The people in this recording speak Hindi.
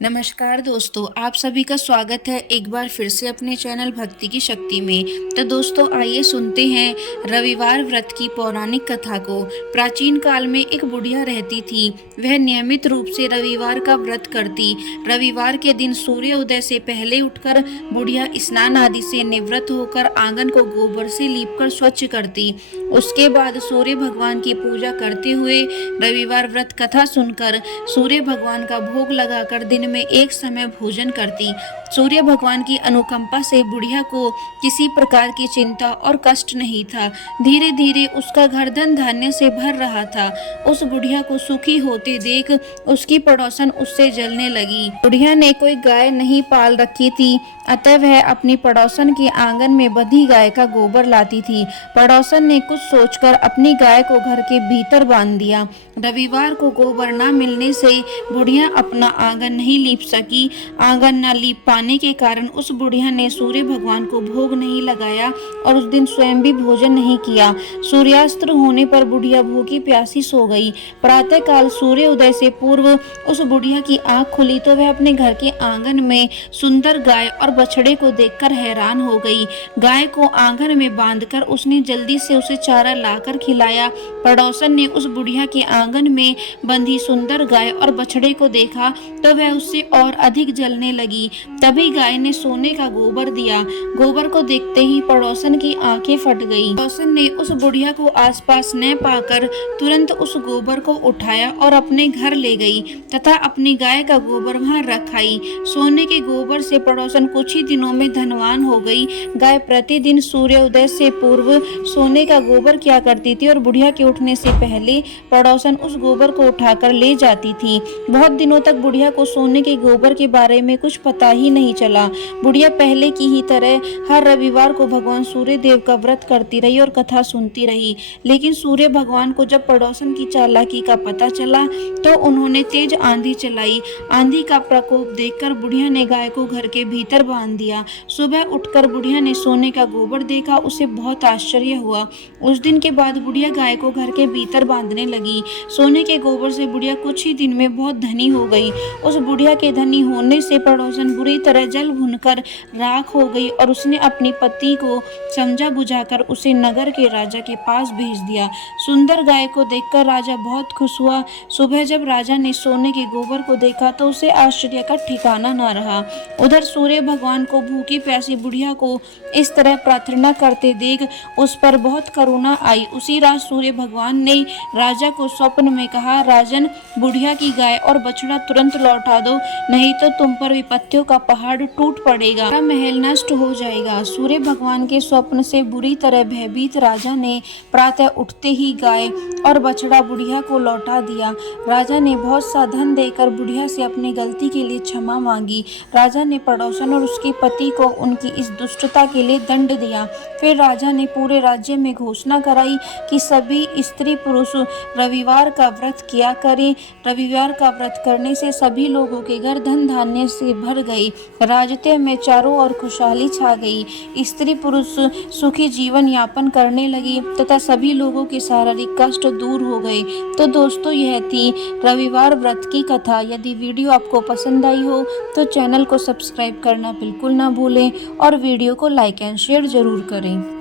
नमस्कार दोस्तों, आप सभी का स्वागत है एक बार फिर से अपने चैनल भक्ति की शक्ति में। तो दोस्तों आइए सुनते हैं रविवार व्रत की पौराणिक कथा को। प्राचीन काल में एक बुढ़िया रहती थी। वह नियमित रूप से रविवार का व्रत करती। रविवार के दिन सूर्य उदय से पहले उठकर बुढ़िया स्नान आदि से निवृत्त होकर आंगन को गोबर से लीपकर स्वच्छ करती। उसके बाद सूर्य भगवान की पूजा करते हुए रविवार व्रत कथा सुनकर सूर्य भगवान का भोग लगाकर दिन में एक समय भोजन करती। सूर्य भगवान की अनुकंपा से बुढ़िया को किसी प्रकार की चिंता और कष्ट नहीं था। धीरे धीरे उसका घर धन धान्य से भर रहा था। उस बुढ़िया को सुखी होते देख उसकी पड़ोसन उससे जलने लगी। बुढ़िया ने कोई गाय नहीं पाल रखी थी, अतः वह अपनी पड़ोसन के आंगन में बंधी गाय का गोबर लाती थी। पड़ोसन ने कुछ सोचकर अपनी गाय को घर के भीतर बांध दिया। रविवार को गोबर न मिलने से बुढ़िया अपना आंगन नहीं लीप सकी। आंगन न लीप पाने के कारण उस बुढ़िया ने सूर्य भगवान को भोग नहीं लगाया और उस दिन स्वयं भी भोजन नहीं किया। सूर्यास्त होने पर बुढ़िया भूखी प्यासी सो गई। प्रातः काल सूर्य उदय से पूर्व उस बुढ़िया की आंख खुली तो वह अपने घर के आंगन में सुंदर गाय और बछड़े को देखकर हैरान हो गई। गाय को आंगन में बांधकर उसने जल्दी से उसे चारा लाकर खिलाया। पड़ोसन ने उस बुढ़िया के आंगन में बंधी सुंदर गाय और बछड़े को देखा तो वह उससे और अधिक जलने लगी। तभी गाय ने सोने का गोबर दिया। गोबर को देखते ही पड़ोसन की आंखें फट गईं। पड़ोसन ने उस बुढ़िया को आसपास न पाकर तुरंत उस गोबर को उठाया और अपने घर ले गई तथा अपनी गाय का गोबर वहां रख आई। सोने के गोबर से पड़ोसन कुछ ही दिनों में धनवान हो गई। गाय प्रतिदिन सूर्य उदय से पूर्व सोने का गोबर किया करती थी और बुढ़िया के उठने से पहले पड़ोसन उस गोबर को उठाकर ले जाती थी। बहुत दिनों तक बुढ़िया को सोने के गोबर के बारे में कुछ पता ही नहीं चला। बुढ़िया पहले की ही तरह हर रविवार को भगवान सूर्य देव का व्रत करती रही और कथा सुनती रही। लेकिन सूर्य भगवान को जब पड़ोसन की चालाकी का पता चला तो उन्होंने तेज आंधी चलाई। आंधी का प्रकोप देखकर बुढ़िया ने गाय को घर के भीतर बांध दिया। सुबह उठकर बुढ़िया ने सोने का गोबर देखा, उसे बहुत आश्चर्य हुआ। उस दिन के बाद बुढ़िया गाय को घर के भीतर बांधने लगी। सोने के गोबर से बुढ़िया कुछ ही दिन में बहुत धनी हो गई। उस बुढ़िया के धनी होने से पड़ोसन बुरी तरह जल भुनकर राख हो गई और उसने अपनी पति को समझा बुझाकर उसे नगर के राजा के पास भेज दिया। सुंदर गाय को देखकर राजा बहुत खुश हुआ। सुबह जब राजा ने सोने के गोबर को देखा तो उसे आश्चर्य का ठिकाना न रहा। उधर सूर्य भगवान को भूखी प्यासी बुढ़िया को इस तरह प्रार्थना करते देख उस पर बहुत करुणा आई। उसी रात सूर्य भगवान ने राजा को स्वप्न में कहा, राजन, बुढ़िया की गाय और बछड़ा तुरंत लौटा दो, नहीं तो तुम पर विपत्तियों का पहाड़ टूट पड़ेगा, महल नष्ट हो जाएगा। सूर्य भगवान के स्वप्न से बुरी तरह भयभीत राजा ने प्रातः उठते ही गाय और बछड़ा बुढ़िया को लौटा दिया। राजा ने बहुत सा धन देकर बुढ़िया से अपनी गलती के लिए क्षमा मांगी। राजा ने पड़ोसन और उसके पति को उनकी इस दुष्टता के लिए दंड दिया। फिर राजा ने पूरे राज्य में घोषणा कराई कि सभी स्त्री पुरुष रविवार का व्रत किया करें। रविवार का व्रत करने से सभी लोगों के घर धन धान्य से भर गई। राज्य में चारों ओर खुशहाली छा गई। स्त्री पुरुष सुखी जीवन यापन करने लगी तथा सभी लोगों के शारीरिक कष्ट दूर हो गए। तो दोस्तों, यह थी रविवार व्रत की कथा। यदि वीडियो आपको पसंद आई हो तो चैनल को सब्सक्राइब करना बिल्कुल ना भूलें और वीडियो को लाइक एंड शेयर जरूर करें।